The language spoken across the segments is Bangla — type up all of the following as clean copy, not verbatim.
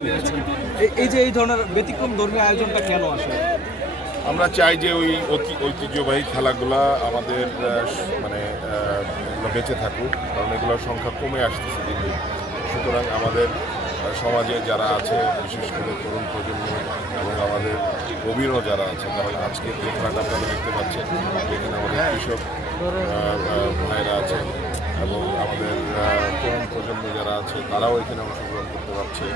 এই যে এই ধরনের ব্যতিক্রম ধর্মীয় আয়োজনটা কেন আসলে? আমরা চাই যে ওই ঐতিহ্যবাহী খেলাগুলা আমাদের মানে এগুলো বেঁচে থাকুক, কারণ এগুলোর সংখ্যা কমে আসতেছে দিন দিন। সুতরাং আমাদের সমাজে যারা আছে, বিশেষ করে তরুণ প্রজন্ম এবং আমাদের প্রবীণও যারা আছে, কারণ আজকে যে খেলাটা আপনারা দেখতে পাচ্ছেন, যেখানে আমাদের কৃষক ভাইরা আছে এবং আমাদের তরুণ প্রজন্ম যারা আছে তারাও এখানে অংশগ্রহণ করতে পারছে।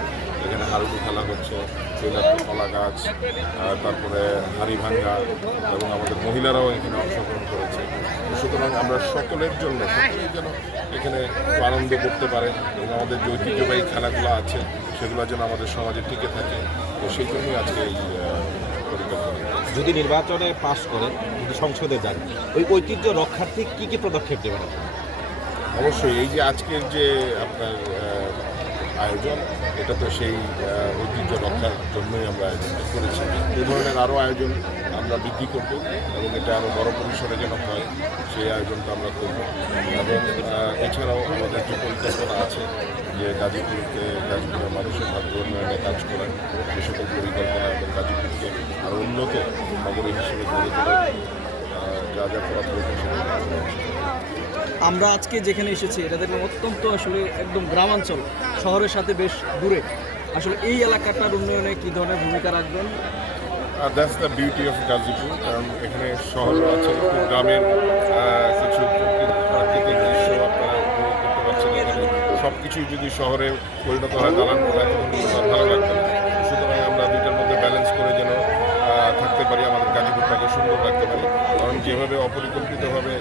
এখানে হারুডু খেলা হচ্ছে, তৈলাক্ত কলা গাছ, তারপরে হাড়ি ভাঙ্গা, এবং আমাদের মহিলারাও এখানে অংশগ্রহণ করেছে। সুতরাং আমরা সকলের জন্য সকলেই যেন এখানে আনন্দ করতে পারে এবং আমাদের যে ঐতিহ্যবাহী খেলাগুলো আছে সেগুলো যেন আমাদের সমাজে টিকে থাকে। তো সেই জন্যই আজকে এই পরিকল্পনা। যদি নির্বাচনে পাশ করে, যদি সংসদে যান, ওই ঐতিহ্য রক্ষার্থে কী কী পদক্ষেপ দেবেন? অবশ্যই এই যে আজকের যে আপনার আয়োজন, এটা তো সেই ঐতিহ্য রক্ষার জন্যই আমরা আয়োজনটা করেছি। এই ধরনের আরও আয়োজন আমরা বৃদ্ধি করব এবং এটা আরও বড় পরিসরে যেন হয় সেই আয়োজনটা আমরা করব। এবং এছাড়াও আমাদের যে পরিকল্পনা আছে যে গাজীপুরের মানুষের ভাগ্য উন্নয়নে কাজ করার যে সকল পরিকল্পনা এবং গাজীপুরকে আরও উন্নত নগরী হিসেবে গড়ে তোলার যা যা করা প্রয়োজন সেটা আমরা আজকে যেখানে এসেছি এটা দেখলাম অত্যন্ত আসলে একদম গ্রামাঞ্চল, শহরের সাথে বেশ দূরে। আসলে এই এলাকাটার উন্নয়নে কী ধরনের ভূমিকা রাখবেন? That's the beauty of Gazipur, কারণ এখানে শহরও আছে, গ্রামের কিছু প্রাকৃতিক দৃশ্য আপনারা উপভোগ করতে পারছেন। এখানে সব কিছুই যদি শহরে পরিণত হয়, দালান কোঠায়, তখন ভালো লাগবে না। সুতরাং আমরা দুইটার মধ্যে ব্যালেন্স করে যেন থাকতে পারি, আমাদের গাজীপুরটাকে সুন্দর রাখতে পারি। কারণ যেভাবে অপরিকল্পিতভাবে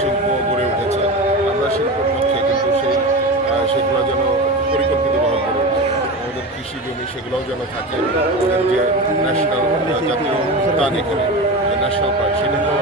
শিল্প গড়ে উঠেছে, আমরা শিল্পের পক্ষে, কিন্তু সেগুলো যেন পরিকল্পিতভাবে গড়ে ওঠে। আমাদের কৃষি জমি সেগুলোও যেন থাকে, আমাদের যে ন্যাশনাল জাতীয় উদ্যান এখানে ন্যাশনাল পার্ক, সেটাকেও